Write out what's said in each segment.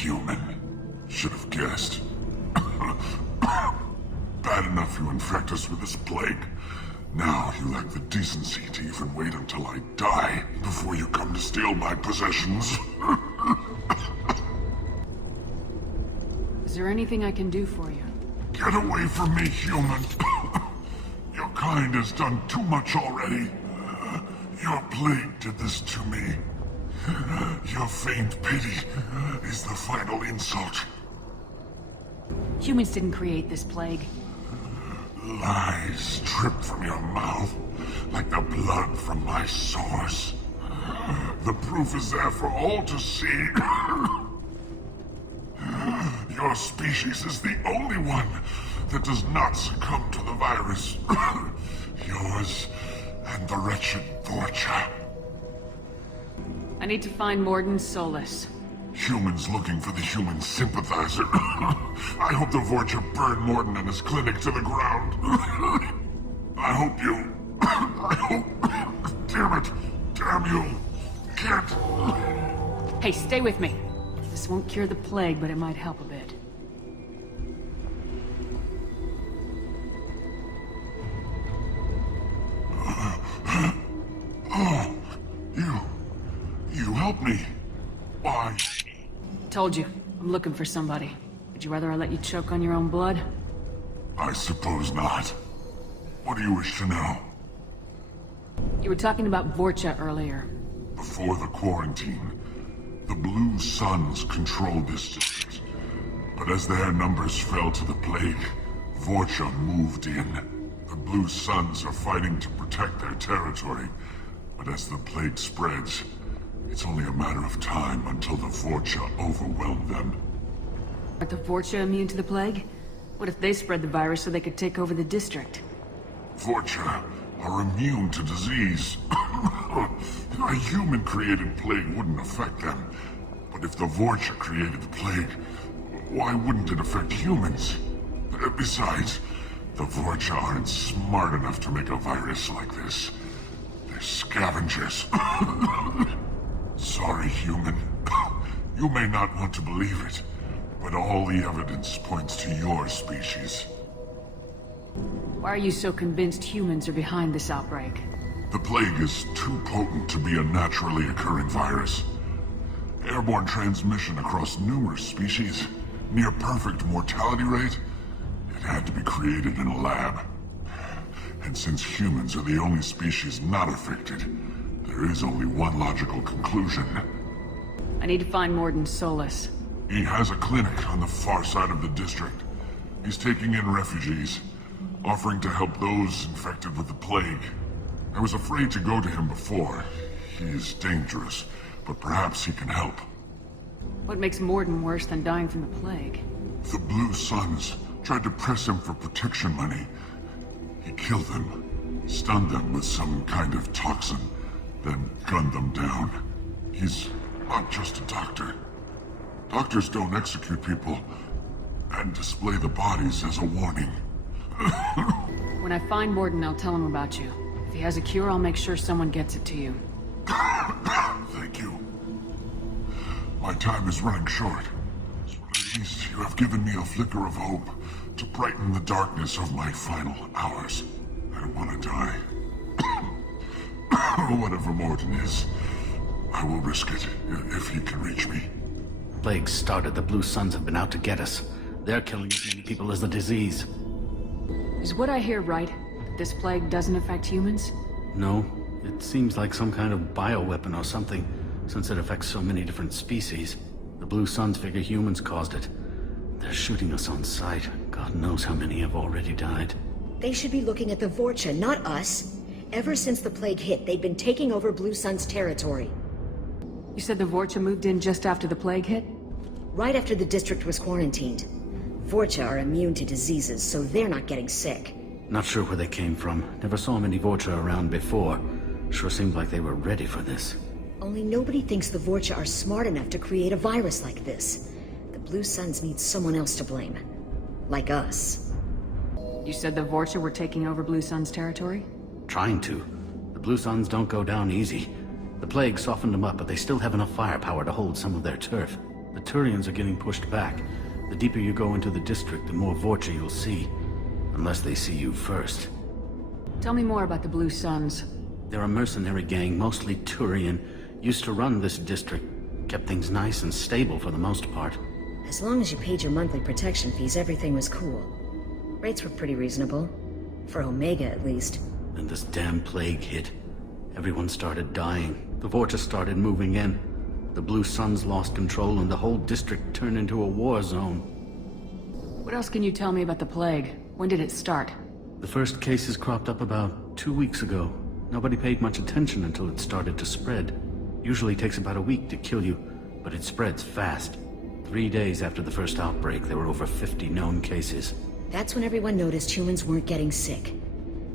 human. Should have guessed. Bad enough you infect us with this plague. Now you lack the decency to even wait until I die before you come to steal my possessions. Is there anything I can do for you? Get away from me, human. Your kind has done too much already. Your plague did this to me. Your faint pity is the final insult. Humans didn't create this plague. Lies drip from your mouth like the blood from my sores. The proof is there for all to see. Your species is the only one that does not succumb to the virus. Yours and the wretched Vorcha. I need to find Mordin Solus. Humans looking for the human sympathizer. I hope the Vorcha burned Mordin and his clinic to the ground. I hope you... I hope... Damn it! Damn you! Can't... Hey, stay with me. This won't cure the plague, but it might help a bit. Oh, you helped me. Why? Told you, I'm looking for somebody. Would you rather I let you choke on your own blood? I suppose not. What do you wish to know? You were talking about Vorcha earlier. Before the quarantine, the Blue Suns controlled this district. But as their numbers fell to the plague, Vorcha moved in. The Blue Suns are fighting to protect their territory. But as the plague spreads, it's only a matter of time until the Vorcha overwhelm them. Aren't the Vorcha immune to the plague? What if they spread the virus so they could take over the district? Vorcha are immune to disease. A human-created plague wouldn't affect them. But if the Vorcha created the plague, why wouldn't it affect humans? Besides, the Vorcha aren't smart enough to make a virus like this. They're scavengers. Sorry, human. You may not want to believe it, but all the evidence points to your species. Why are you so convinced humans are behind this outbreak? The plague is too potent to be a naturally occurring virus. Airborne transmission across numerous species, near perfect mortality rate. It had to be created in a lab. And since humans are the only species not affected, there is only one logical conclusion. I need to find Mordin Solus. He has a clinic on the far side of the district. He's taking in refugees, offering to help those infected with the plague. I was afraid to go to him before. He is dangerous, but perhaps he can help. What makes Mordin worse than dying from the plague? The Blue Suns tried to press him for protection money. He killed them, stunned them with some kind of toxin, then gunned them down. He's not just a doctor. Doctors don't execute people and display the bodies as a warning. When I find Mordin, I'll tell him about you. If he has a cure, I'll make sure someone gets it to you. Thank you. My time is running short. At least you have given me a flicker of hope to brighten the darkness of my final hours. I don't want to die. Whatever Mordin is, I will risk it if he can reach me. Plague started. The Blue Suns have been out to get us. They're killing as many people as the disease. Is what I hear right? That this plague doesn't affect humans? No, it seems like some kind of bioweapon or something, since it affects so many different species. The Blue Suns figure humans caused it. They're shooting us on sight. God knows how many have already died. They should be looking at the Vorcha, not us. Ever since the plague hit, they've been taking over Blue Sun's territory. You said the Vorcha moved in just after the plague hit? Right after the district was quarantined. Vorcha are immune to diseases, so they're not getting sick. Not sure where they came from. Never saw many Vorcha around before. Sure seemed like they were ready for this. Only nobody thinks the Vorcha are smart enough to create a virus like this. The Blue Suns need someone else to blame. Like us. You said the Vorcha were taking over Blue Sun's territory? Trying to. The Blue Suns don't go down easy. The plague softened them up, but they still have enough firepower to hold some of their turf. The Turians are getting pushed back. The deeper you go into the district, the more Vorcha you'll see. Unless they see you first. Tell me more about the Blue Suns. They're a mercenary gang, mostly Turian. Used to run this district. Kept things nice and stable for the most part. As long as you paid your monthly protection fees, everything was cool. Rates were pretty reasonable. For Omega, at least. Then this damn plague hit. Everyone started dying. The Vorcha started moving in. The Blue Suns lost control and the whole district turned into a war zone. What else can you tell me about the plague? When did it start? The first cases cropped up about 2 weeks ago. Nobody paid much attention until it started to spread. Usually takes about a week to kill you, but it spreads fast. 3 days after the first outbreak, there were over 50 known cases. That's when everyone noticed humans weren't getting sick.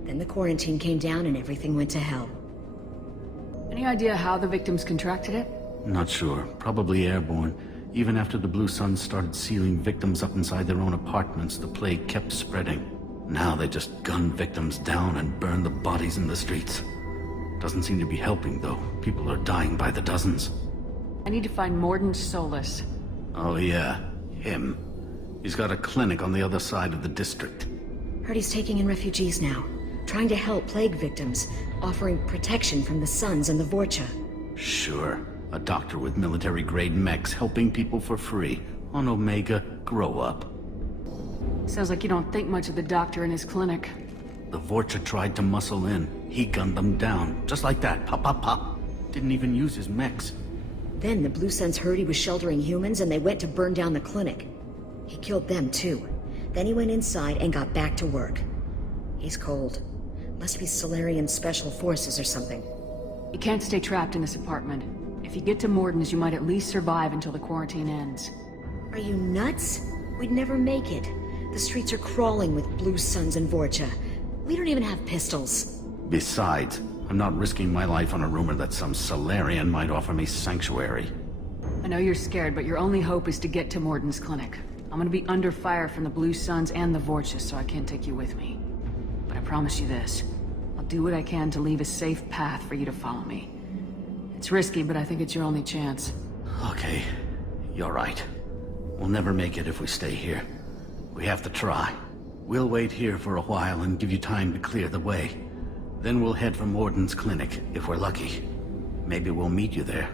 Then the quarantine came down and everything went to hell. Any idea how the victims contracted it? Not sure. Probably airborne. Even after the Blue Suns started sealing victims up inside their own apartments, the plague kept spreading. Now they just gun victims down and burn the bodies in the streets. Doesn't seem to be helping, though. People are dying by the dozens. I need to find Mordin Solus. Oh yeah, him. He's got a clinic on the other side of the district. Heard he's taking in refugees now. Trying to help plague victims. Offering protection from the Suns and the Vorcha. Sure. A doctor with military-grade mechs helping people for free. On Omega, grow up. Sounds like you don't think much of the doctor in his clinic. The Vorcha tried to muscle in. He gunned them down. Just like that. Pop, pop, pop. Didn't even use his mechs. Then the Blue Suns heard he was sheltering humans and they went to burn down the clinic. He killed them too. Then he went inside and got back to work. He's cold. Must be Solarian Special Forces or something. You can't stay trapped in this apartment. If you get to Mordin's, you might at least survive until the quarantine ends. Are you nuts? We'd never make it. The streets are crawling with Blue Suns and Vorcha. We don't even have pistols. Besides, I'm not risking my life on a rumor that some Solarian might offer me sanctuary. I know you're scared, but your only hope is to get to Mordin's clinic. I'm gonna be under fire from the Blue Suns and the Vorcha, so I can't take you with me. But I promise you this. I'll do what I can to leave a safe path for you to follow me. It's risky, but I think it's your only chance. Okay, you're right. We'll never make it if we stay here. We have to try. We'll wait here for a while and give you time to clear the way. Then we'll head for Mordin's clinic, if we're lucky. Maybe we'll meet you there.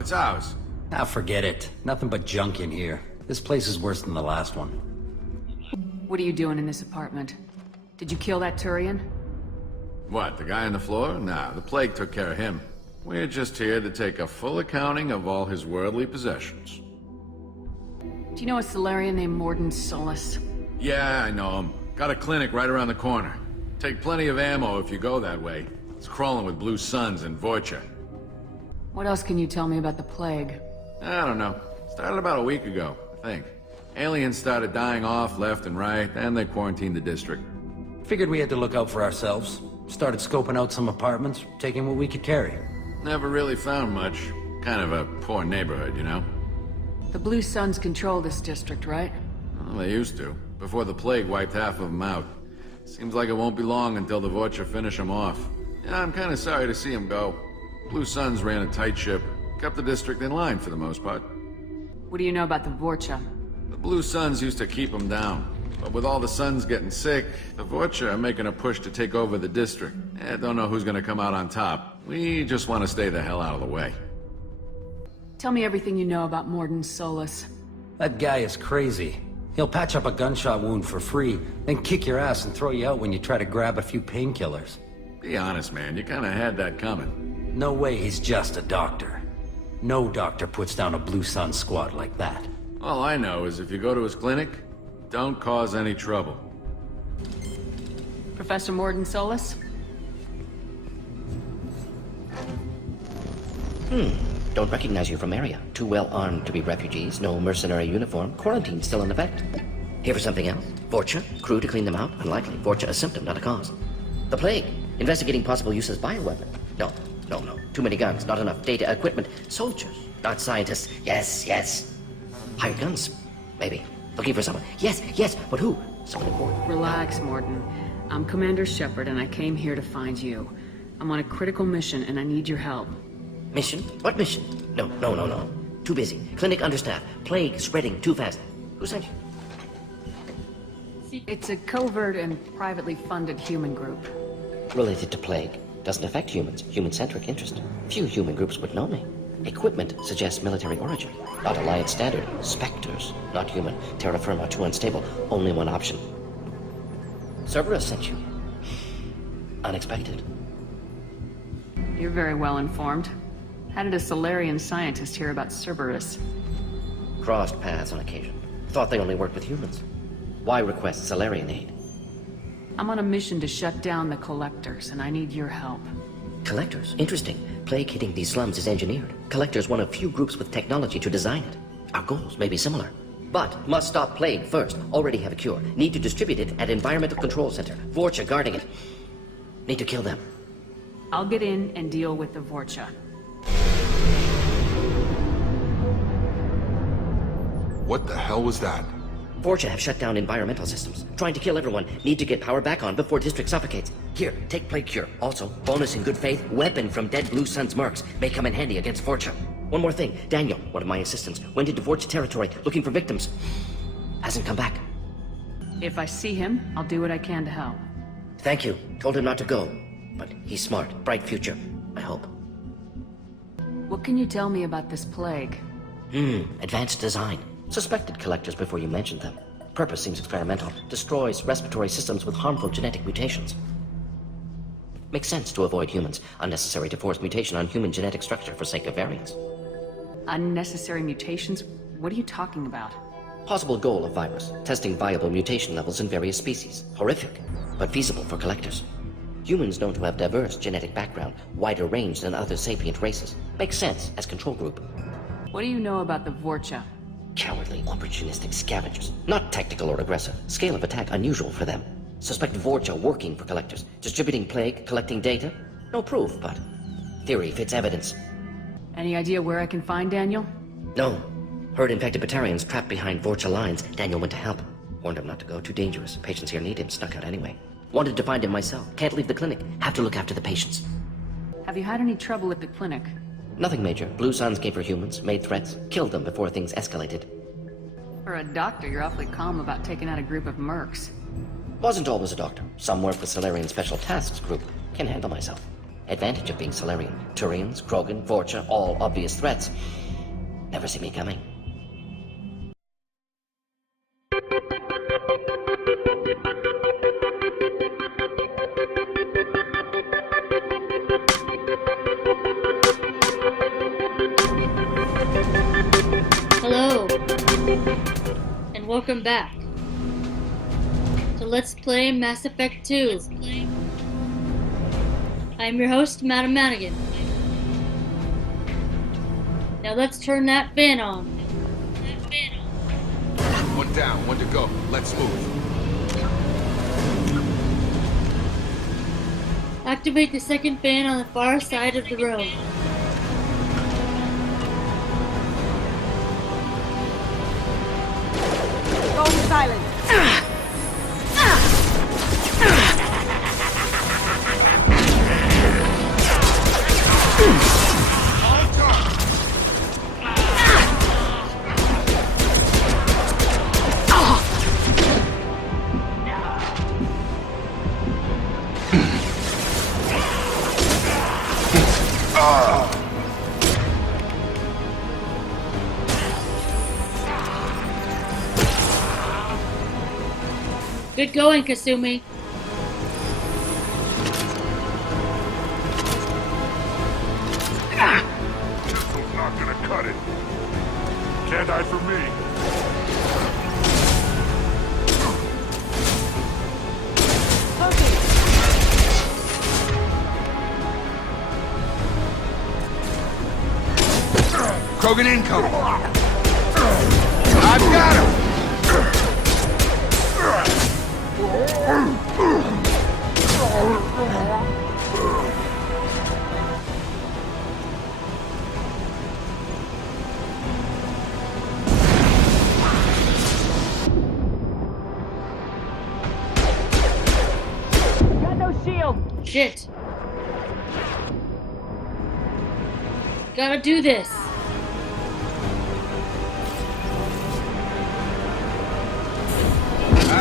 It's ours. Ah, forget it. Nothing but junk in here. This place is worse than the last one. What are you doing in this apartment? Did you kill that Turian? What, the guy on the floor? Nah, the plague took care of him. We're just here to take a full accounting of all his worldly possessions. Do you know a Solarian named Mordin Solus? Yeah, I know him. Got a clinic right around the corner. Take plenty of ammo if you go that way. It's crawling with Blue Suns and Vorcha. What else can you tell me about the plague? I don't know. Started about a week ago, I think. Aliens started dying off left and right, and they quarantined the district. Figured we had to look out for ourselves. Started scoping out some apartments, taking what we could carry. Never really found much. Kind of a poor neighborhood, you know? The Blue Suns control this district, right? Well, they used to, before the plague wiped half of them out. Seems like it won't be long until the Vorcha finish them off. Yeah, I'm kind of sorry to see them go. Blue Suns ran a tight ship, kept the district in line for the most part. What do you know about the Vorcha? The Blue Suns used to keep them down. But with all the Suns getting sick, the Vorcha are making a push to take over the district. Don't know who's gonna come out on top. We just want to stay the hell out of the way. Tell me everything you know about Mordin Solus. That guy is crazy. He'll patch up a gunshot wound for free, then kick your ass and throw you out when you try to grab a few painkillers. Be honest, man, you kinda had that coming. No way he's just a doctor. No doctor puts down a Blue Sun squad like that. All I know is if you go to his clinic, don't cause any trouble. Professor Mordin Solus? Don't recognize you from area. Too well armed to be refugees, no mercenary uniform, quarantine still in effect. Here for something else? Vorcha? Crew to clean them out? Unlikely. Vorcha a symptom, not a cause. The plague? Investigating possible use as bioweapon? No. Too many guns, not enough data, equipment. Soldiers, not scientists. Yes. Hired guns? Maybe. Looking for someone. Yes, but who? Someone important. Relax, Mordin. I'm Commander Shepard, and I came here to find you. I'm on a critical mission, and I need your help. Mission? What mission? No. Too busy. Clinic understaffed. Plague spreading too fast. Who sent you? It's a covert and privately funded human group. Related to plague. Doesn't affect humans. Human-centric interest. Few human groups would know me. Equipment suggests military origin. Not Alliance standard. Spectres. Not human. Terra firma. Too unstable. Only one option. Cerberus sent you. Unexpected. You're very well informed. How did a Solarian scientist hear about Cerberus? Crossed paths on occasion. Thought they only worked with humans. Why request Solarian aid? I'm on a mission to shut down the Collectors, and I need your help. Collectors? Interesting. Plague hitting these slums is engineered. Collectors one of few groups with technology to design it. Our goals may be similar. But must stop plague first. Already have a cure. Need to distribute it at Environmental Control Center. Vorcha guarding it. Need to kill them. I'll get in and deal with the Vorcha. What the hell was that? Vorcha have shut down environmental systems. Trying to kill everyone. Need to get power back on before district suffocates. Here, take plague cure. Also, bonus in good faith, weapon from dead Blue Sun's mercs. May come in handy against Vorcha. One more thing. Daniel, one of my assistants, went into Vorcha territory looking for victims. Hasn't come back. If I see him, I'll do what I can to help. Thank you. Told him not to go. But he's smart. Bright future. I hope. What can you tell me about this plague? Advanced design. Suspected collectors before you mentioned them. Purpose seems experimental. Destroys respiratory systems with harmful genetic mutations. Makes sense to avoid humans. Unnecessary to force mutation on human genetic structure for sake of variance. Unnecessary mutations? What are you talking about? Possible goal of virus. Testing viable mutation levels in various species. Horrific, but feasible for collectors. Humans known to have diverse genetic background, wider range than other sapient races. Makes sense as control group. What do you know about the Vorcha? Cowardly, opportunistic scavengers. Not tactical or aggressive. Scale of attack unusual for them. Suspect Vorcha working for collectors. Distributing plague, collecting data. No proof, but theory fits evidence. Any idea where I can find Daniel? No. Heard infected Batarians trapped behind Vorcha lines. Daniel went to help. Warned him not to go. Too dangerous. Patients here need him. Snuck out anyway. Wanted to find him myself. Can't leave the clinic. Have to look after the patients. Have you had any trouble at the clinic? Nothing major. Blue Suns came for humans, made threats, killed them before things escalated. For a doctor, you're awfully calm about taking out a group of mercs. Wasn't always a doctor. Some work with Solarian Special Tasks Group. Can handle myself. Advantage of being Solarian. Turians, Krogan, Vorcha, all obvious threats. Never see me coming. Hello, and welcome back to Let's Play Mass Effect 2. I am your host, Madam Madigan. Now let's turn that fan on. One down, one to go. Let's move. Activate the second fan on the far side of the room. Go silent. Good going, Kasumi. Pistols not gonna cut it. Can't hide from me. Krogan incoming. I've got him. Got no shield. Shit. Gotta do this.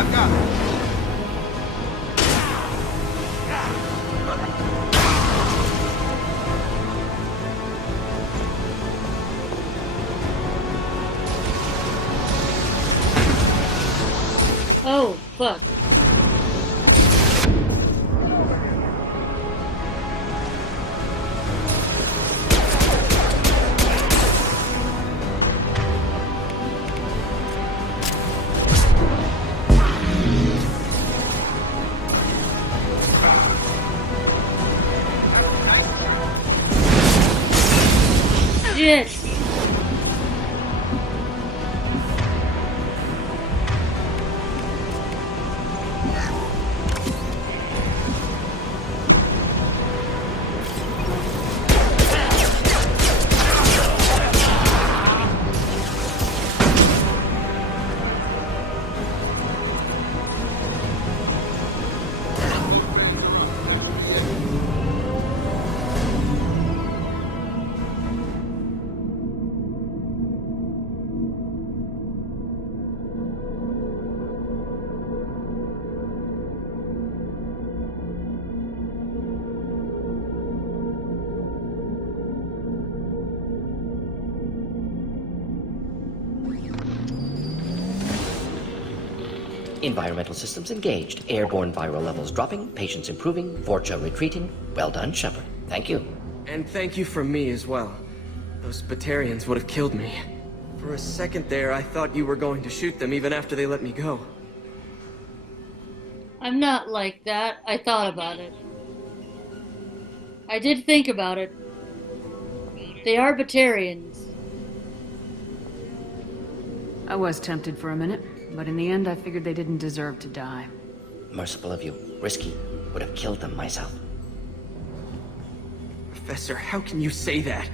I've got him. Oh, fuck. Shit. Environmental systems engaged. Airborne viral levels dropping. Patients improving. Vorcha retreating. Well done, Shepard. Thank you. And thank you from me as well. Those Batarians would have killed me. For a second there, I thought you were going to shoot them even after they let me go. I'm not like that. I thought about it. I did think about it. They are Batarians. I was tempted for a minute, but in the end I figured they didn't deserve to die. Merciful of you. Risky. Would have killed them myself. Professor, how can you say that?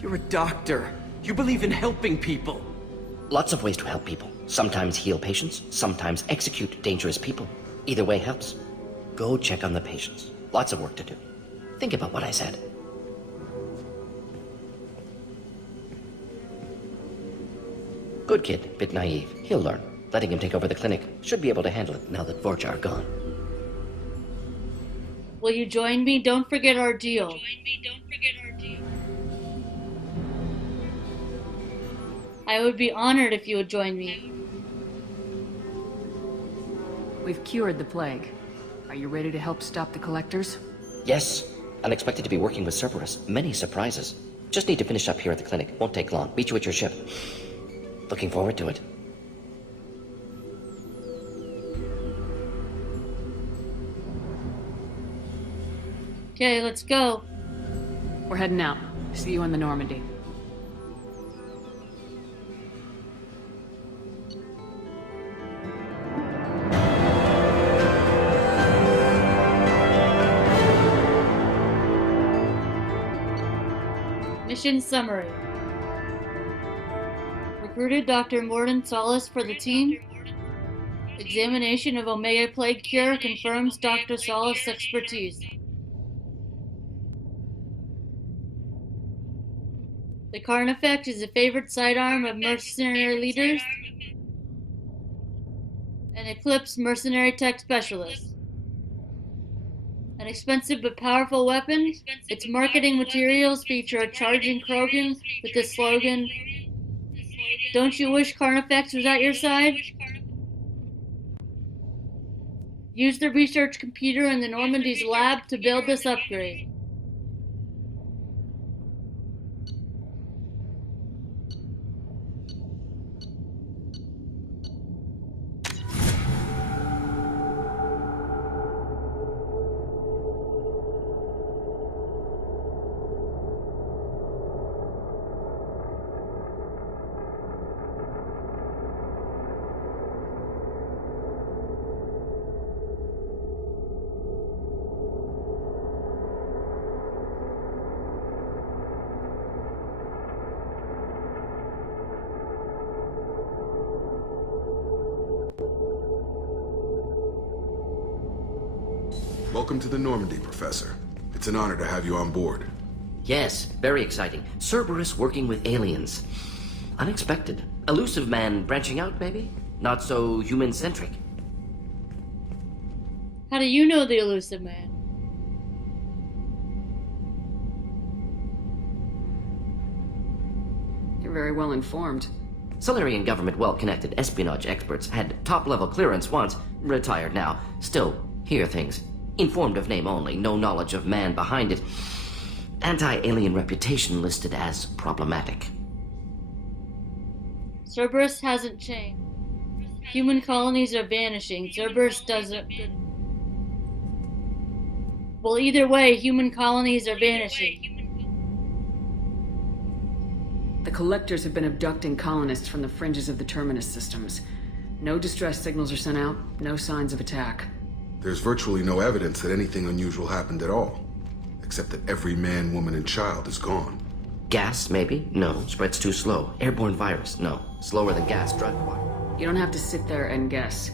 You're a doctor. You believe in helping people. Lots of ways to help people. Sometimes heal patients, sometimes execute dangerous people. Either way helps. Go check on the patients. Lots of work to do. Think about what I said. Good kid, bit naive. He'll learn. Letting him take over the clinic. Should be able to handle it now that Vorcha are gone. Will you join me? Don't forget our deal. I would be honored if you would join me. We've cured the plague. Are you ready to help stop the collectors? Yes. Unexpected to be working with Cerberus. Many surprises. Just need to finish up here at the clinic. Won't take long. Meet you at your ship. Looking forward to it. Okay, let's go. We're heading out. See you on the Normandy. Mission summary. Recruited Dr. Mordin Solus for the team. Examination of Omega Plague cure confirms Dr. Solus' expertise. The Carnifex is a favorite sidearm of mercenary leaders. An Eclipse mercenary tech specialist. An expensive but powerful weapon, its marketing materials feature a charging Krogan with the slogan, "Don't you wish Carnifex was at your side?" Use the research computer in the Normandy's lab to build this upgrade. Welcome to the Normandy, Professor. It's an honor to have you on board. Yes, very exciting. Cerberus working with aliens. Unexpected. Elusive man branching out, maybe? Not so human-centric. How do you know the elusive man? You're very well informed. Solarian government well-connected espionage experts had top-level clearance once, retired now, still hear things. Informed of name only, no knowledge of man behind it. Anti-alien reputation listed as problematic. Cerberus hasn't changed. Human colonies are vanishing. Cerberus doesn't. Well, either way, human colonies are vanishing. The Collectors have been abducting colonists from the fringes of the Terminus systems. No distress signals are sent out, no signs of attack. There's virtually no evidence that anything unusual happened at all, except that every man, woman, and child is gone. Gas, maybe? No. Spreads too slow. Airborne virus? No. Slower than gas drug war. You don't have to sit there and guess.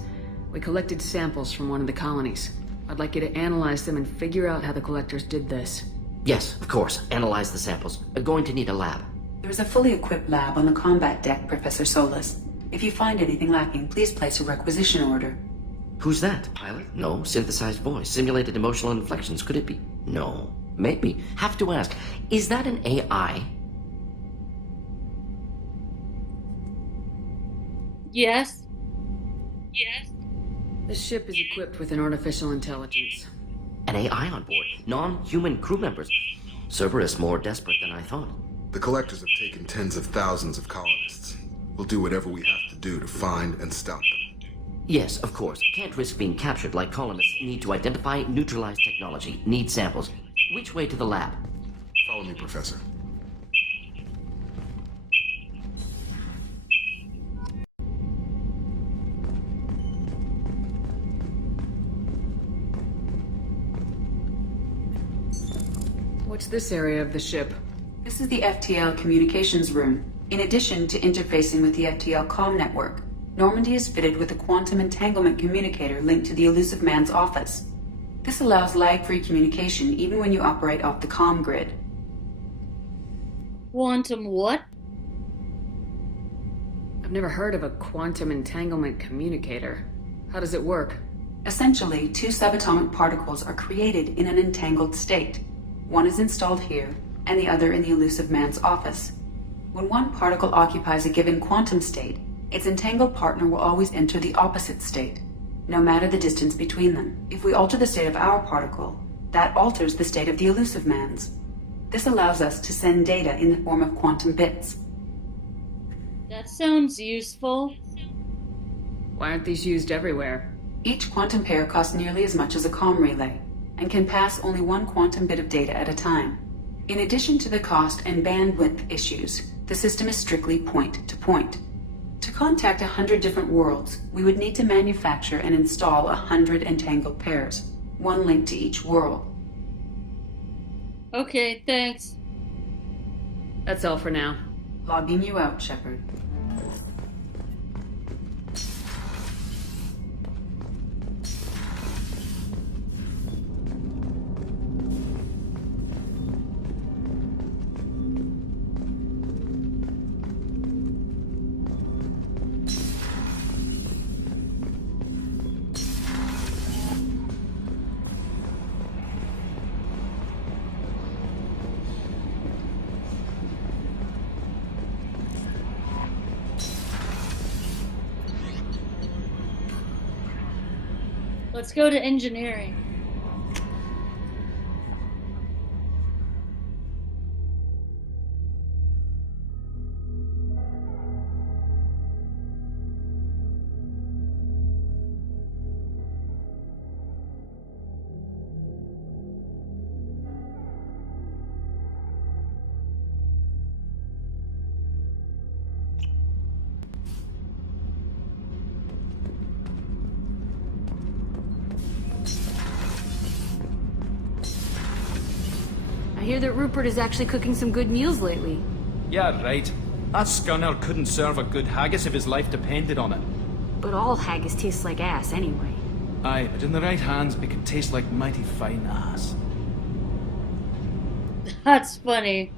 We collected samples from one of the colonies. I'd like you to analyze them and figure out how the Collectors did this. Yes, of course. Analyze the samples. Going to need a lab. There is a fully equipped lab on the combat deck, Professor Solus. If you find anything lacking, please place a requisition order. Who's that? Pilot? No. Synthesized voice. Simulated emotional inflections. Could it be? No. Maybe. Have to ask. Is that an AI? Yes. This ship is equipped with an artificial intelligence. An AI on board. Non-human crew members. Cerberus more desperate than I thought. The Collectors have taken tens of thousands of colonists. We'll do whatever we have to do to find and stop them. Yes, of course. Can't risk being captured like colonists. Need to identify, neutralize technology. Need samples. Which way to the lab? Follow me, Professor. What's this area of the ship? This is the FTL communications room. In addition to interfacing with the FTL comm network, Normandy is fitted with a quantum entanglement communicator linked to the elusive man's office. This allows lag-free communication even when you operate off the comm grid. Quantum what? I've never heard of a quantum entanglement communicator. How does it work? Essentially, two subatomic particles are created in an entangled state. One is installed here, and the other in the elusive man's office. When one particle occupies a given quantum state, its entangled partner will always enter the opposite state, no matter the distance between them. If we alter the state of our particle, that alters the state of the elusive man's. This allows us to send data in the form of quantum bits. That sounds useful. Why aren't these used everywhere? Each quantum pair costs nearly as much as a comm relay, and can pass only one quantum bit of data at a time. In addition to the cost and bandwidth issues, the system is strictly point-to-point. To contact 100 different worlds, we would need to manufacture and install 100 entangled pairs, one linked to each world. Okay, thanks. That's all for now. Logging you out, Shepard. Let's go to engineering. I hear that Rupert is actually cooking some good meals lately. Yeah, right. That scunner couldn't serve a good haggis if his life depended on it. But all haggis tastes like ass anyway. Aye, but in the right hands, it can taste like mighty fine ass. That's funny.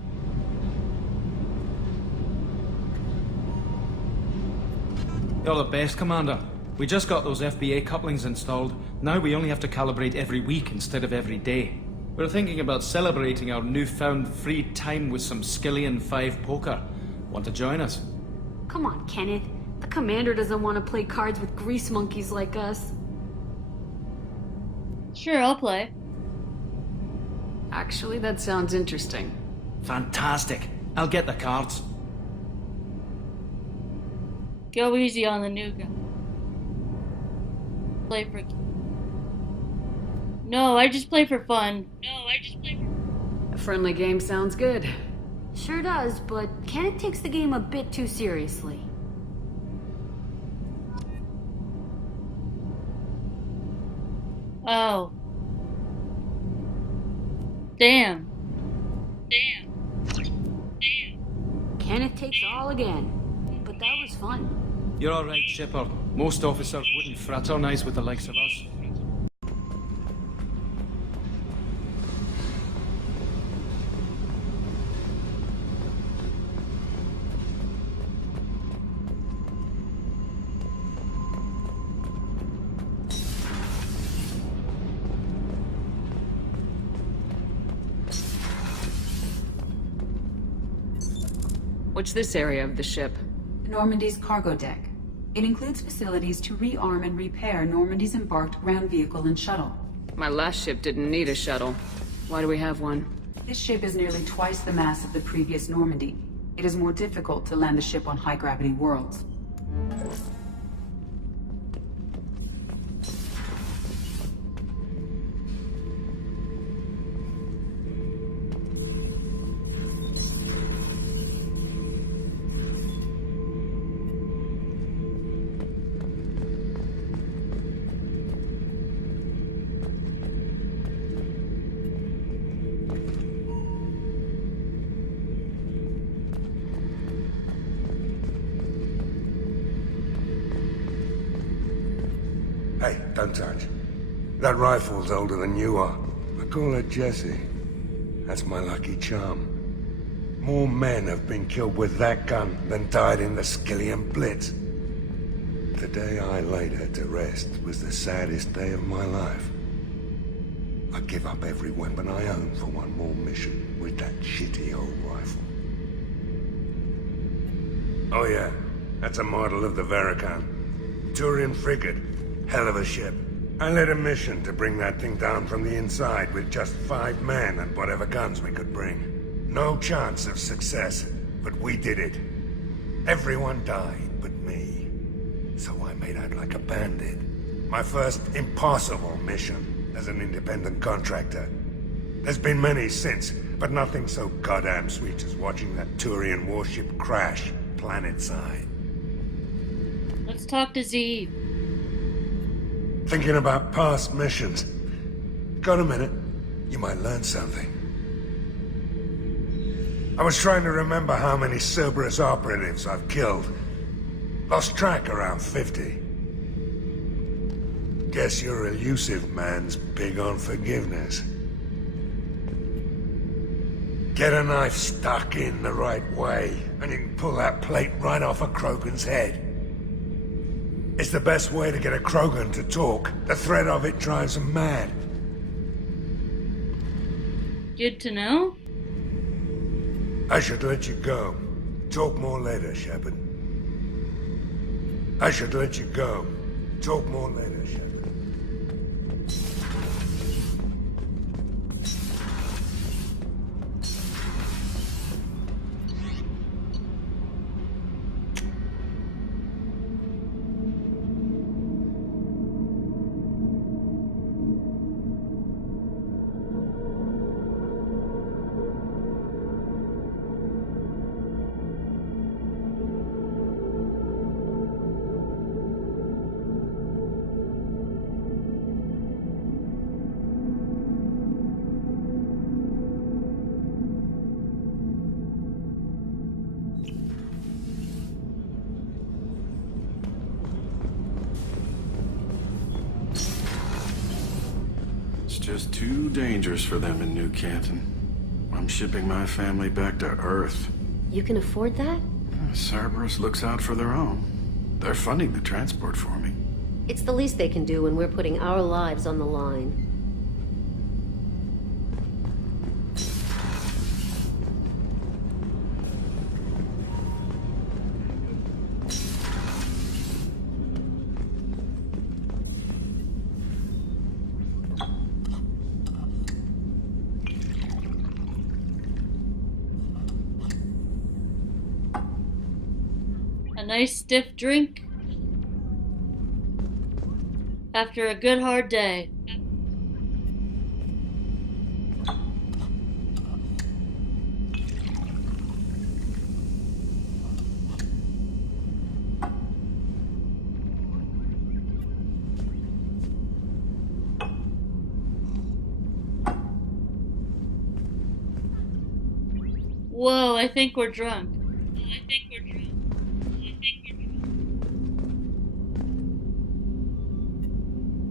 You're the best, Commander. We just got those FBA couplings installed. Now we only have to calibrate every week instead of every day. We're thinking about celebrating our newfound free time with some Skillian 5 poker. Want to join us? Come on, Kenneth. The commander doesn't want to play cards with grease monkeys like us. Sure, I'll play. Actually, that sounds interesting. Fantastic. I'll get the cards. Go easy on the new guy. Play for... No, I just play for fun. A friendly game sounds good. Sure does, but Kenneth takes the game a bit too seriously. Oh. Damn. Kenneth takes all again. But that was fun. You're alright, Shepard. Most officers wouldn't fraternize with the likes of us. What's this area of the ship? Normandy's cargo deck. It includes facilities to rearm and repair Normandy's embarked ground vehicle and shuttle. My last ship didn't need a shuttle. Why do we have one? This ship is nearly twice the mass of the previous Normandy. It is more difficult to land a ship on high-gravity worlds. Hey, don't touch. That rifle's older than you are. I call her Jessie. That's my lucky charm. More men have been killed with that gun than died in the Skillian Blitz. The day I laid her to rest was the saddest day of my life. I give up every weapon I own for one more mission with that shitty old rifle. Oh yeah, that's a model of the Verican. Turian frigate. Hell of a ship. I led a mission to bring that thing down from the inside with just 5 men and whatever guns we could bring. No chance of success, but we did it. Everyone died but me. So I made out like a bandit. My first impossible mission as an independent contractor. There's been many since, but nothing so goddamn sweet as watching that Turian warship crash planet-side. Let's talk to Z. Thinking about past missions. Got a minute? You might learn something. I was trying to remember how many Cerberus operatives I've killed. Lost track around 50. Guess your elusive man's big on forgiveness. Get a knife stuck in the right way, and you can pull that plate right off a Krogan's head. It's the best way to get a Krogan to talk. The threat of it drives him mad. Good to know. I should let you go. Talk more later, Shepard. I should let you go. Talk more later, Shepard. Just too dangerous for them in New Canton. I'm shipping my family back to Earth. You can afford that? Cerberus looks out for their own. They're funding the transport for me. It's the least they can do when we're putting our lives on the line. A nice stiff drink after a good hard day. Whoa, I think we're drunk.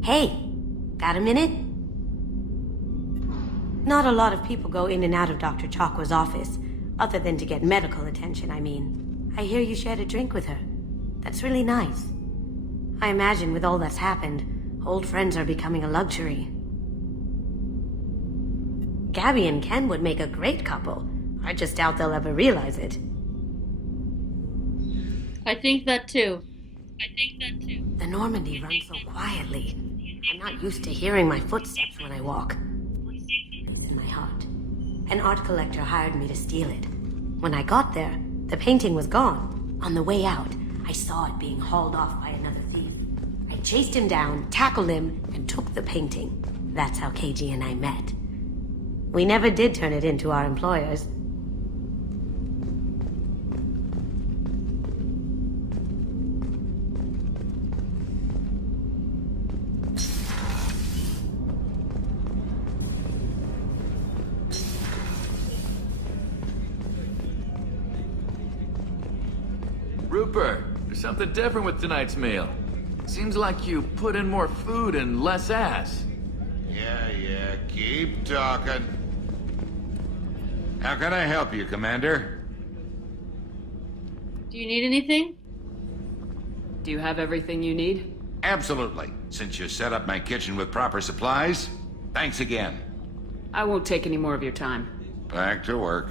Hey, got a minute? Not a lot of people go in and out of Dr. Chakwa's office, other than to get medical attention, I mean. I hear you shared a drink with her. That's really nice. I imagine with all that's happened, old friends are becoming a luxury. Gabby and Ken would make a great couple. I just doubt they'll ever realize it. I think that too. The Normandy runs so quietly. I'm not used to hearing my footsteps when I walk. It's in my heart. An art collector hired me to steal it. When I got there, the painting was gone. On the way out, I saw it being hauled off by another thief. I chased him down, tackled him, and took the painting. That's how KG and I met. We never did turn it into our employers. Rupert, there's something different with tonight's meal. Seems like you put in more food and less ass. Yeah, keep talking. How can I help you, Commander? Do you need anything? Do you have everything you need? Absolutely. Since you set up my kitchen with proper supplies, thanks again. I won't take any more of your time. Back to work.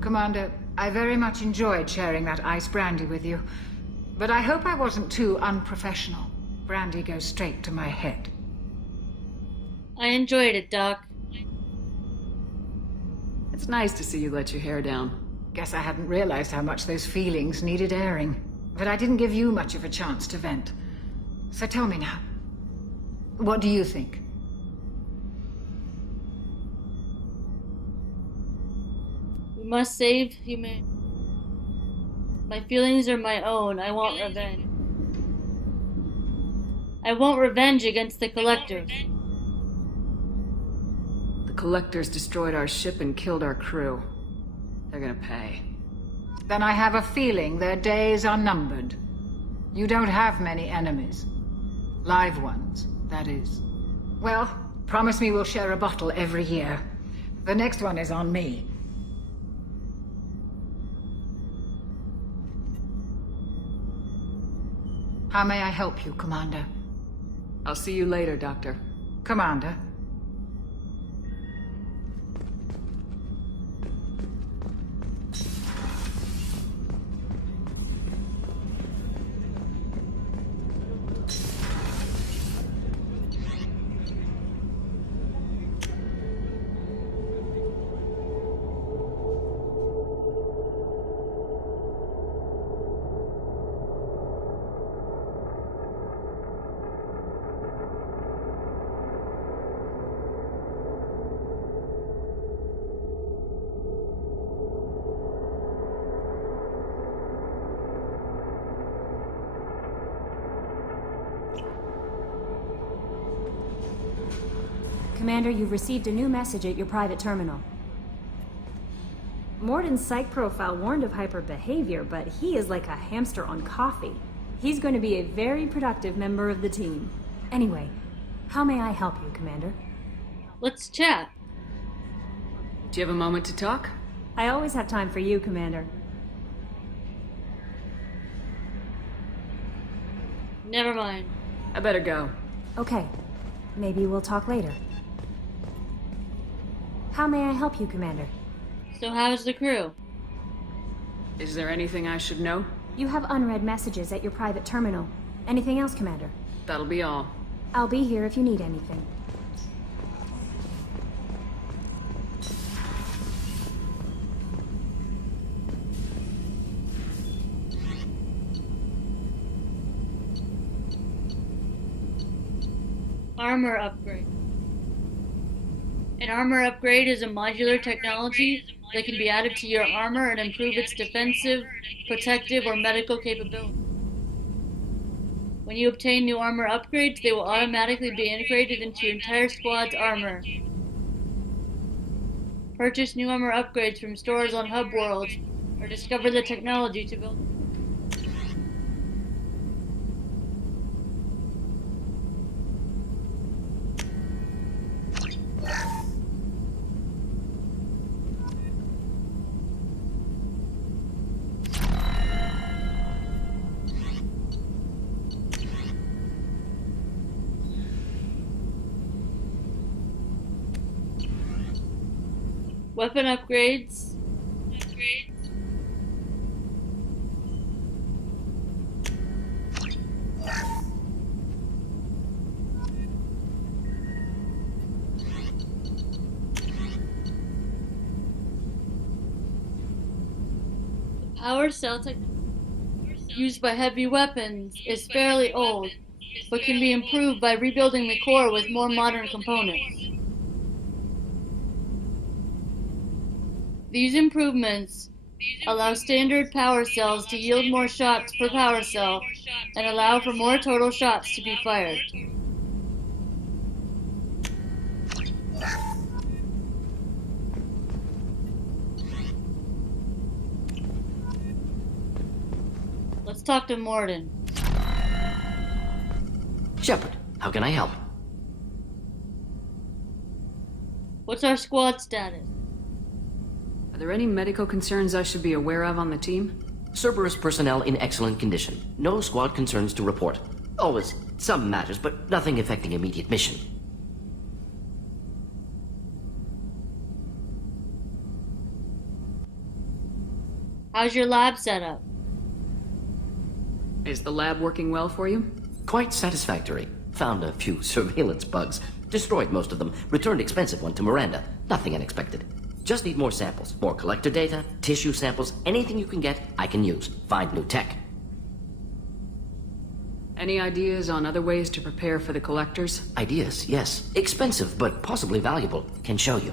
Commander, I very much enjoyed sharing that ice brandy with you. But I hope I wasn't too unprofessional. Brandy goes straight to my head. I enjoyed it, Doc. It's nice to see you let your hair down. Guess I hadn't realized how much those feelings needed airing. But I didn't give you much of a chance to vent. So tell me now. What do you think? We must save humanity. My feelings are my own. I want revenge. I want revenge against the Collectors. The Collectors destroyed our ship and killed our crew. They're gonna pay. Then I have a feeling their days are numbered. You don't have many enemies. Live ones, that is. Well, promise me we'll share a bottle every year. The next one is on me. How may I help you, Commander? I'll see you later, Doctor. Commander? Commander, you've received a new message at your private terminal. Mordin's psych profile warned of hyper behavior, but he is like a hamster on coffee. He's going to be a very productive member of the team. Anyway, how may I help you, Commander? Let's chat. Do you have a moment to talk? I always have time for you, Commander. Never mind. I better go. Okay. Maybe we'll talk later. How may I help you, Commander? So how's the crew? Is there anything I should know? You have unread messages at your private terminal. Anything else, Commander? That'll be all. I'll be here if you need anything. Armor upgrade. An armor upgrade is a modular technology that can be added to your armor and improve its defensive, protective, or medical capability. When you obtain new armor upgrades, they will automatically be integrated into your entire squad's armor. Purchase new armor upgrades from stores on hub worlds, or discover the technology to build. Weapon upgrades. The power cell technology used by heavy weapons is fairly old, but can be improved by rebuilding the core with more modern components. These improvements allow standard power cells to yield more shots per power cell and allow for more total shots to be fired. Let's talk to Mordin. Shepard, how can I help? What's our squad status? Are there any medical concerns I should be aware of on the team? Cerberus personnel in excellent condition. No squad concerns to report. Always some matters, but nothing affecting immediate mission. How's your lab set up? Is the lab working well for you? Quite satisfactory. Found a few surveillance bugs. Destroyed most of them. Returned expensive one to Miranda. Nothing unexpected. Just need more samples. More collector data, tissue samples, anything you can get, I can use. Find new tech. Any ideas on other ways to prepare for the collectors? Ideas, yes. Expensive, but possibly valuable. Can show you.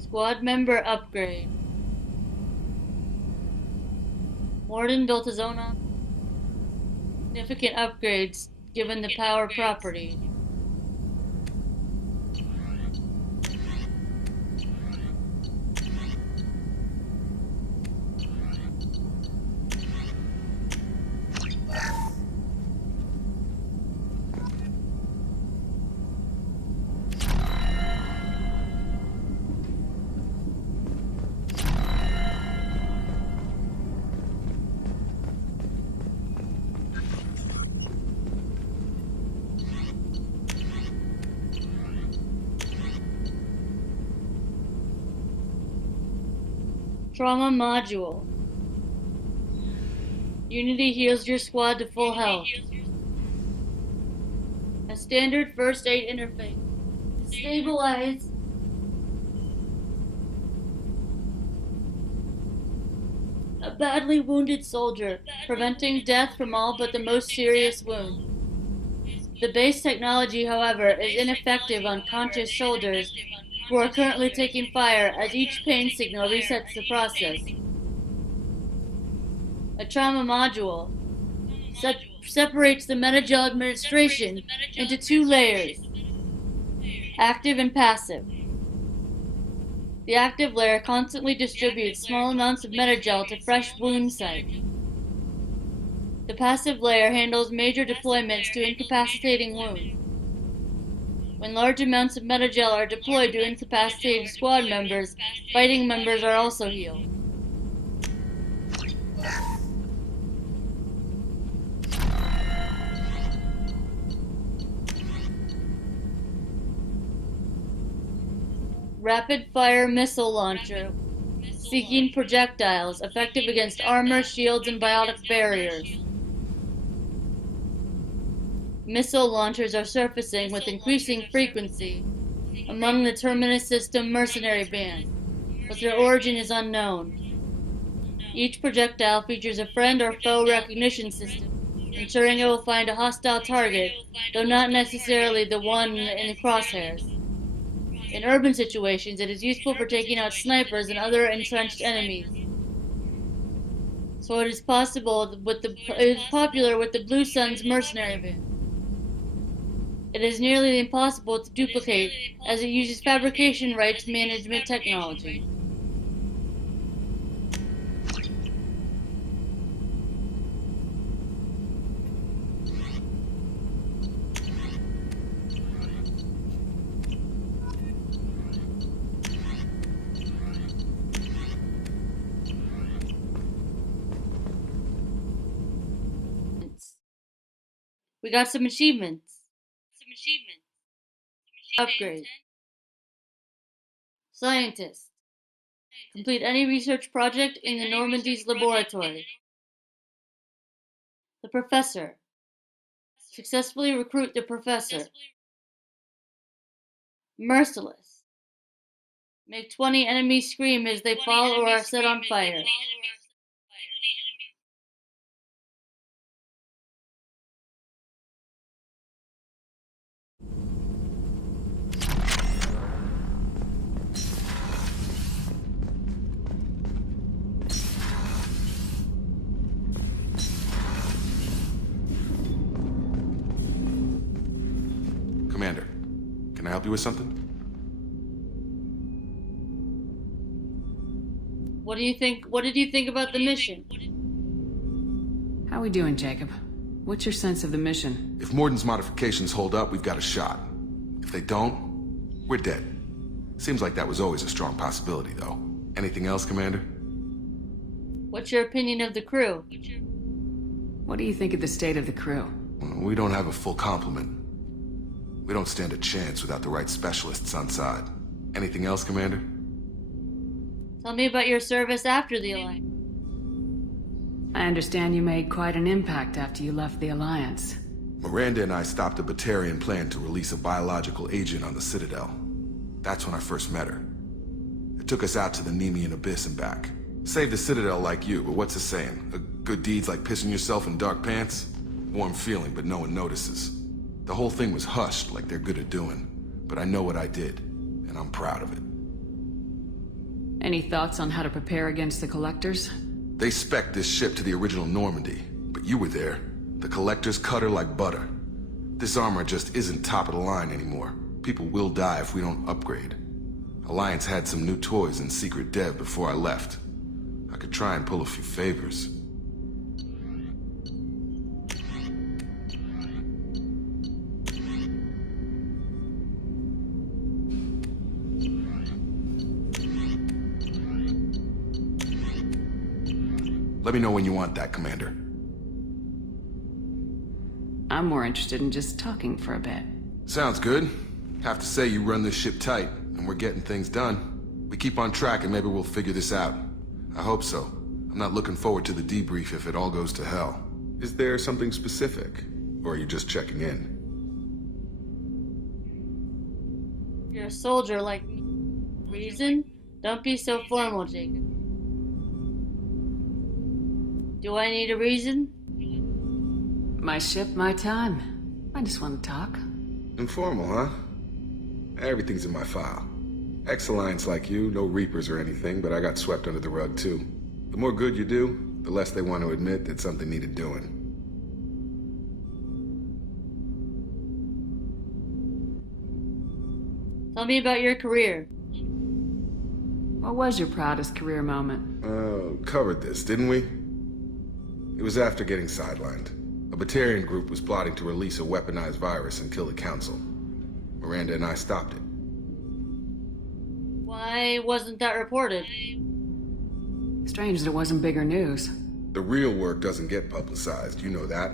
Squad member upgrade. Mordin built his own significant upgrades given the power property. Trauma module. Unity heals your squad to full health. A standard first aid interface. Stabilize. A badly wounded soldier, preventing death from all but the most serious wound. The base technology, however, is ineffective on conscious soldiers who are currently taking fire as each pain signal resets the process. A trauma module separates the Metagel administration into two layers. Active and passive. The active layer constantly distributes small amounts of metagel to fresh wound sites. The passive layer handles major deployments to incapacitating wounds. When large amounts of metagel are deployed to incapacitated squad members, fighting members are also healed. Rapid-fire missile launcher, seeking projectiles effective against armor, shields, and biotic barriers. Missile launchers are surfacing with increasing frequency among the Terminus System mercenary band, but their origin is unknown. Each projectile features a friend or foe recognition system, ensuring it will find a hostile target, though not necessarily the one in the crosshairs. In urban situations, it is useful for taking out snipers and other entrenched enemies. So it is popular with the Blue Suns mercenary band. It is nearly impossible to duplicate, as it uses fabrication rights management technology. We got some achievements. Upgrade. Scientist. Complete any research project in the Normandy's laboratory. The Professor. Successfully recruit the Professor. Merciless. Make 20 enemies scream as they fall or are set on fire. Commander, can I help you with something? What did you think about the mission? How we doing, Jacob? What's your sense of the mission? If Mordin's modifications hold up, we've got a shot. If they don't, we're dead. Seems like that was always a strong possibility, though. Anything else, Commander? What's your opinion of the crew? What do you think of the state of the crew? We don't have a full complement. We don't stand a chance without the right specialists on side. Anything else, Commander? Tell me about your service after the Alliance. I understand you made quite an impact after you left the Alliance. Miranda and I stopped a Batarian plan to release a biological agent on the Citadel. That's when I first met her. It took us out to the Nemean Abyss and back. Saved the Citadel like you, but what's the saying? A good deed's like pissing yourself in dark pants? Warm feeling, but no one notices. The whole thing was hushed like they're good at doing. But I know what I did, and I'm proud of it. Any thoughts on how to prepare against the Collectors? They spec'd this ship to the original Normandy, but you were there. The Collectors cut her like butter. This armor just isn't top of the line anymore. People will die if we don't upgrade. Alliance had some new toys in secret dev before I left. I could try and pull a few favors. Let me know when you want that, Commander. I'm more interested in just talking for a bit. Sounds good. Have to say you run this ship tight, and we're getting things done. We keep on track and maybe we'll figure this out. I hope so. I'm not looking forward to the debrief if it all goes to hell. Is there something specific? Or are you just checking in? You're a soldier like me. Reason? Don't be so formal, Jacob. Do I need a reason? My ship, my time. I just want to talk. Informal, huh? Everything's in my file. Ex-Alliance like you, no Reapers or anything, but I got swept under the rug too. The more good you do, the less they want to admit that something needed doing. Tell me about your career. What was your proudest career moment? Covered this, didn't we? It was after getting sidelined. A Batarian group was plotting to release a weaponized virus and kill the Council. Miranda and I stopped it. Why wasn't that reported? Strange that it wasn't bigger news. The real work doesn't get publicized, you know that.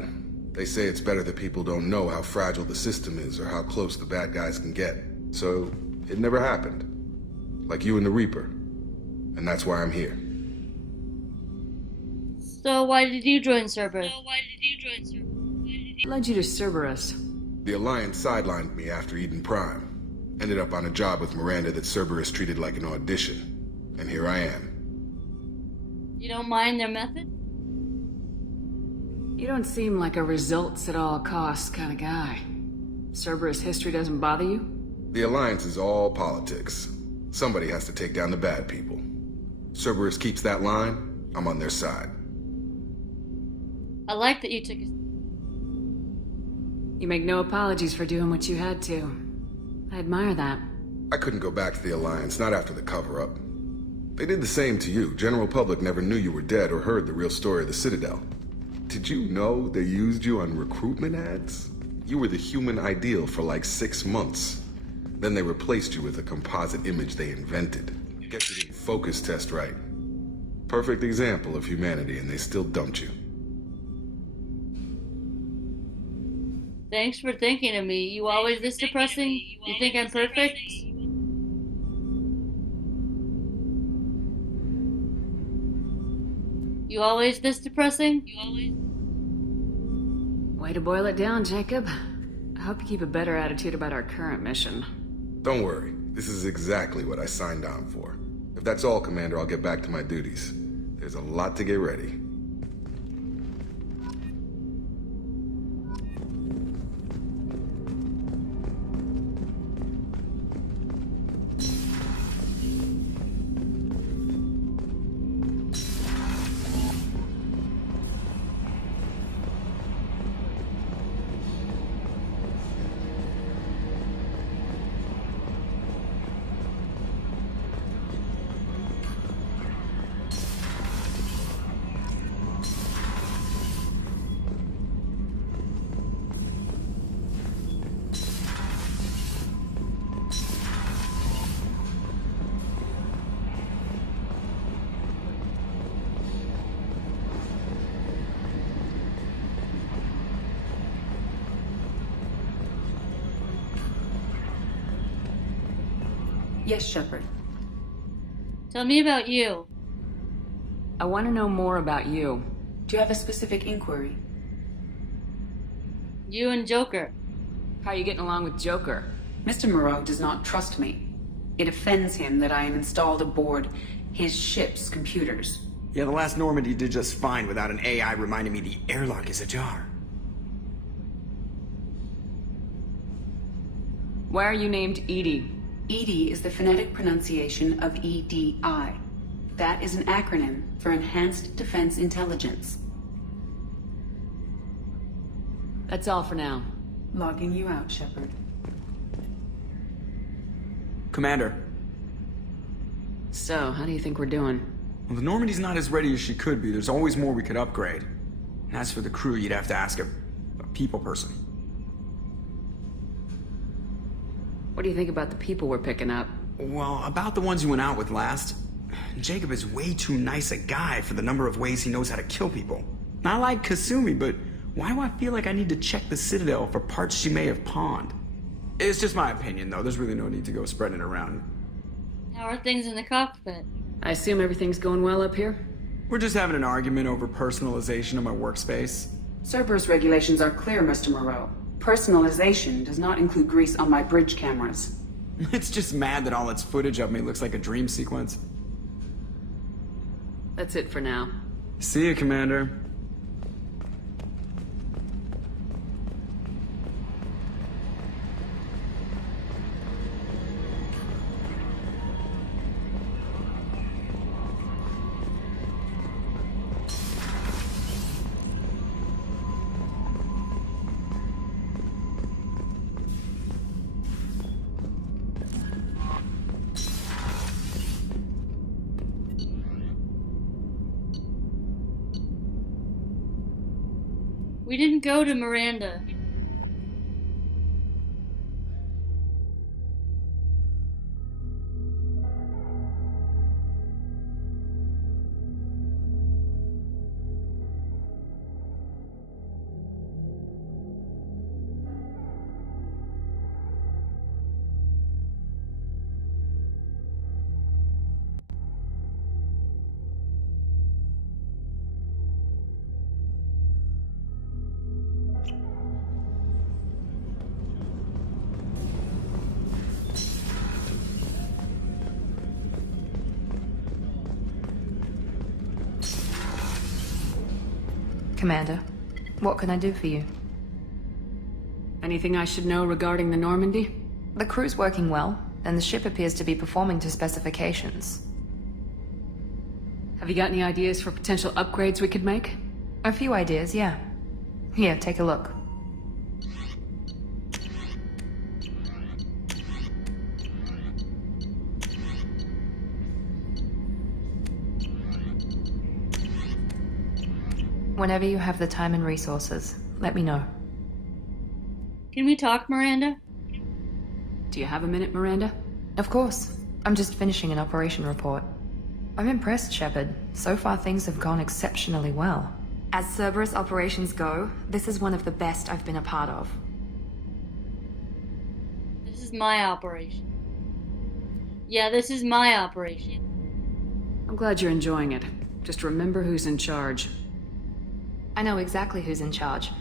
They say it's better that people don't know how fragile the system is or how close the bad guys can get. So, it never happened. Like you and the Reaper. And that's why I'm here. So why did you join Cerberus? What led you to Cerberus? The Alliance sidelined me after Eden Prime. Ended up on a job with Miranda that Cerberus treated like an audition. And here I am. You don't mind their method? You don't seem like a results at all costs kind of guy. Cerberus history doesn't bother you? The Alliance is all politics. Somebody has to take down the bad people. Cerberus keeps that line, I'm on their side. I like that you took a... You make no apologies for doing what you had to. I admire that. I couldn't go back to the Alliance, not after the cover-up. They did the same to you. General public never knew you were dead or heard the real story of the Citadel. Did you know they used you on recruitment ads? You were the human ideal for like 6 months. Then they replaced you with a composite image they invented. Guess you didn't focus test right. Perfect example of humanity, and they still dumped you. Thanks for thinking of me. You always this depressing? You think I'm perfect? You always this depressing? Way to boil it down, Jacob. I hope you keep a better attitude about our current mission. Don't worry. This is exactly what I signed on for. If that's all, Commander, I'll get back to my duties. There's a lot to get ready. Yes, Shepard. Tell me about you. I want to know more about you. Do you have a specific inquiry? You and Joker. How are you getting along with Joker? Mr. Moreau does not trust me. It offends him that I am installed aboard his ship's computers. Yeah, the last Normandy did just fine without an AI reminding me the airlock is ajar. Why are you named Edie? EDI is the phonetic pronunciation of EDI. That is an acronym for Enhanced Defense Intelligence. That's all for now. Logging you out, Shepard. Commander. So, how do you think we're doing? Well, the Normandy's not as ready as she could be. There's always more we could upgrade. And as for the crew, you'd have to ask a people person. What do you think about the people we're picking up? Well, about the ones you went out with last. Jacob is way too nice a guy for the number of ways he knows how to kill people. Not like Kasumi, but why do I feel like I need to check the Citadel for parts she may have pawned? It's just my opinion, though. There's really no need to go spreading it around. How are things in the cockpit? I assume everything's going well up here? We're just having an argument over personalization of my workspace. Cerberus regulations are clear, Mr. Moreau. Personalization does not include grease on my bridge cameras. It's just mad that all its footage of me looks like a dream sequence. That's it for now. See you, Commander. We didn't go to Miranda. Commander, what can I do for you? Anything I should know regarding the Normandy? The crew's working well, and the ship appears to be performing to specifications. Have you got any ideas for potential upgrades we could make? A few ideas, yeah. Here, take a look. Whenever you have the time and resources, let me know. Can we talk, Miranda? Do you have a minute, Miranda? Of course. I'm just finishing an operation report. I'm impressed, Shepard. So far things have gone exceptionally well. As Cerberus operations go, this is one of the best I've been a part of. This is my operation. Yeah, this is my operation. I'm glad you're enjoying it. Just remember who's in charge. I know exactly who's in charge.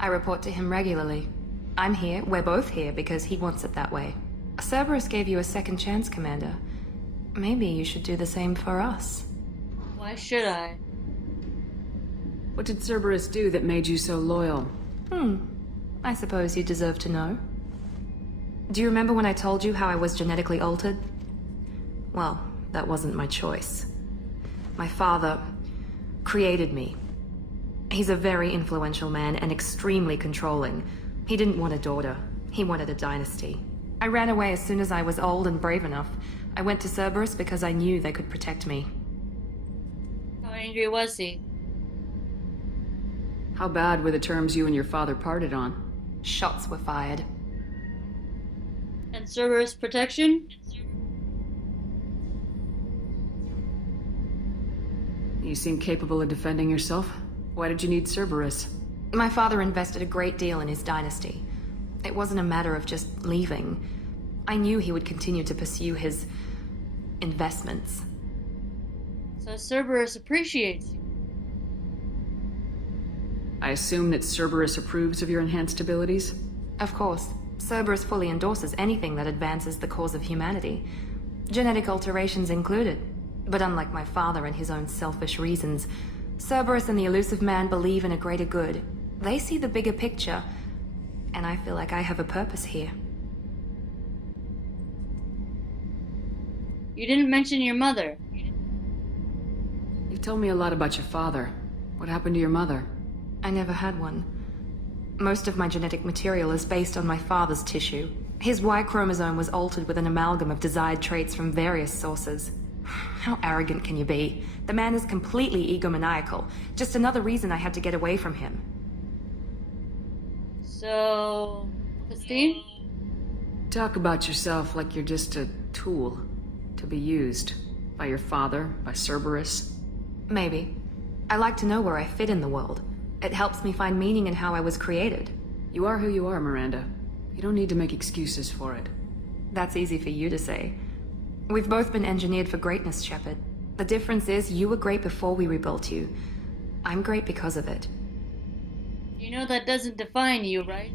I report to him regularly. I'm here, we're both here, because he wants it that way. Cerberus gave you a second chance, Commander. Maybe you should do the same for us. Why should I? What did Cerberus do that made you so loyal? I suppose you deserve to know. Do you remember when I told you how I was genetically altered? Well, that wasn't my choice. My father created me. He's a very influential man and extremely controlling. He didn't want a daughter. He wanted a dynasty. I ran away as soon as I was old and brave enough. I went to Cerberus because I knew they could protect me. How angry was he? How bad were the terms you and your father parted on? Shots were fired. And Cerberus protection? You seem capable of defending yourself. Why did you need Cerberus? My father invested a great deal in his dynasty. It wasn't a matter of just leaving. I knew he would continue to pursue his investments. So Cerberus appreciates you. I assume that Cerberus approves of your enhanced abilities? Of course. Cerberus fully endorses anything that advances the cause of humanity. Genetic alterations included. But unlike my father and his own selfish reasons, Cerberus and the Elusive Man believe in a greater good. They see the bigger picture, and I feel like I have a purpose here. You didn't mention your mother. You've told me a lot about your father. What happened to your mother? I never had one. Most of my genetic material is based on my father's tissue. His Y chromosome was altered with an amalgam of desired traits from various sources. How arrogant can you be? The man is completely egomaniacal. Just another reason I had to get away from him. So... Christine? Talk about yourself like you're just a tool to be used. By your father, by Cerberus. Maybe. I like to know where I fit in the world. It helps me find meaning in how I was created. You are who you are, Miranda. You don't need to make excuses for it. That's easy for you to say. We've both been engineered for greatness, Shepard. The difference is you were great before we rebuilt you. I'm great because of it. You know that doesn't define you, right?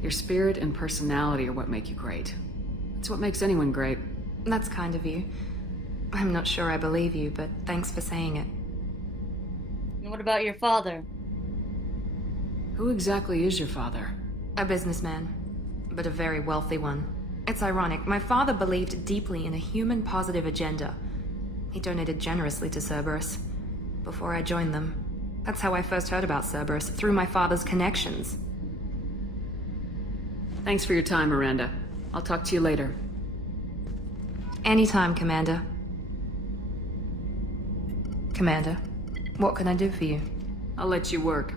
Your spirit and personality are what make you great. It's what makes anyone great. That's kind of you. I'm not sure I believe you, but thanks for saying it. And what about your father? Who exactly is your father? A businessman, but a very wealthy one. It's ironic. My father believed deeply in a human-positive agenda. He donated generously to Cerberus before I joined them. That's how I first heard about Cerberus, through my father's connections. Thanks for your time, Miranda. I'll talk to you later. Anytime, Commander. Commander, what can I do for you? I'll let you work.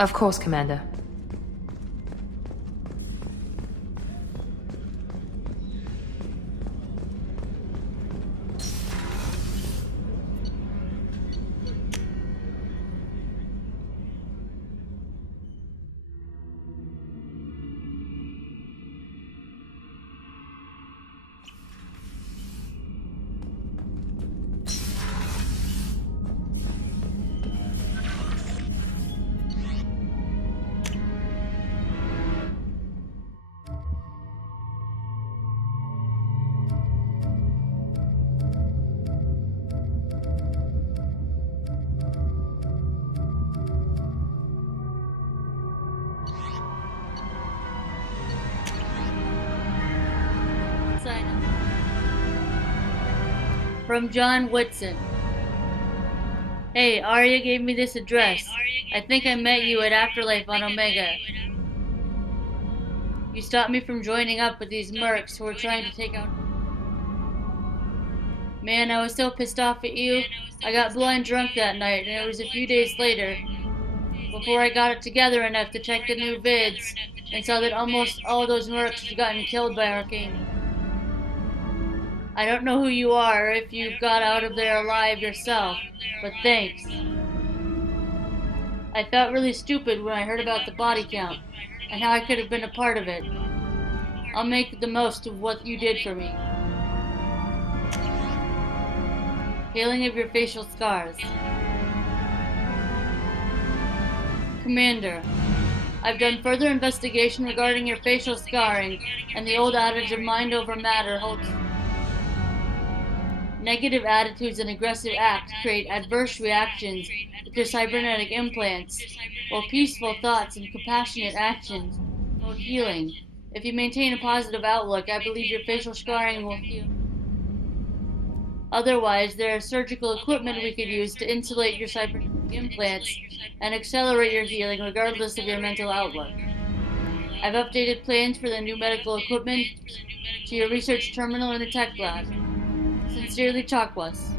Of course, Commander. From John Whitson. Hey, Arya gave me this address. I think I met you at Afterlife on Omega. You stopped me from joining up with these mercs who were trying to take out... Man, I was so pissed off at you. I got blind drunk that night, and it was a few days later before I got it together enough to check the new vids and saw that almost all those mercs had gotten killed by Arcane. I don't know who you are or if you got out of there alive yourself, but thanks. I felt really stupid when I heard about the body count, and how I could have been a part of it. I'll make the most of what you did for me. Healing of your facial scars. Commander, I've done further investigation regarding your facial scarring, and the old adage of mind over matter holds. Negative attitudes and aggressive acts create adverse reactions with your cybernetic implants, while peaceful thoughts and compassionate actions promote healing. If you maintain a positive outlook, I believe your facial scarring will heal. Otherwise, there is surgical equipment we could use to insulate your cybernetic implants and accelerate your healing regardless of your mental outlook. I've updated plans for the new medical equipment to your research terminal in the tech lab. Sincerely, Chakwas.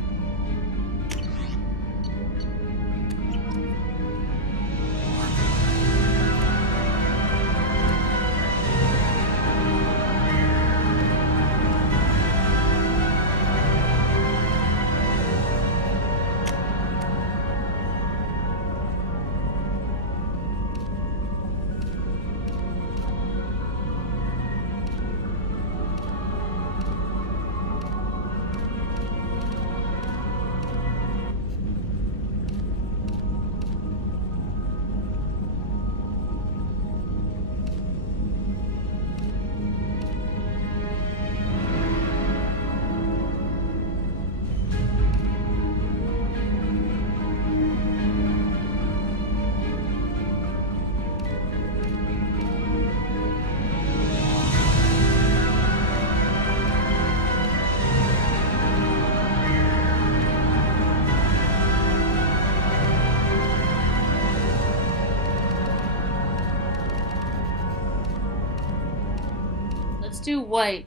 Let's do white.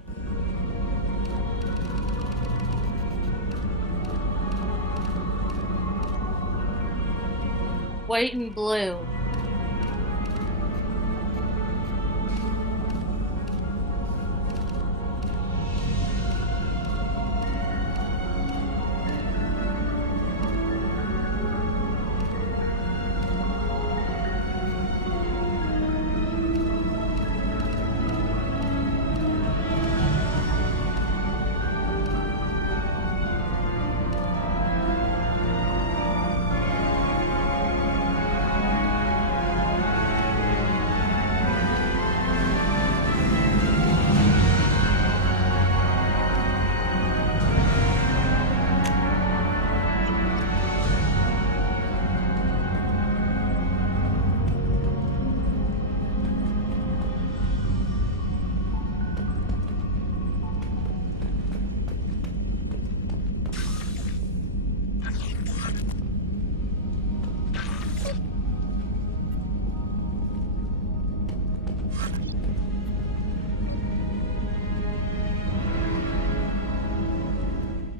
White and blue.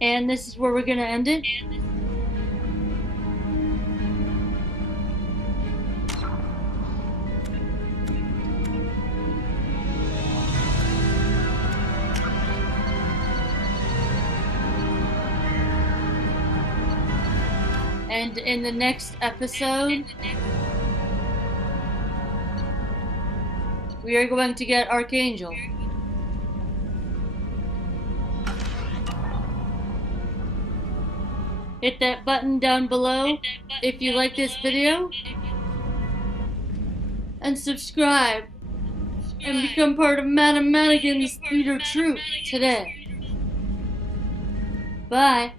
And this is where we're gonna end it. And in the next episode, we are going to get Archangel. Hit that button down below if you like this video. And subscribe. And become part of Madam Madigan's theater troupe today. Bye.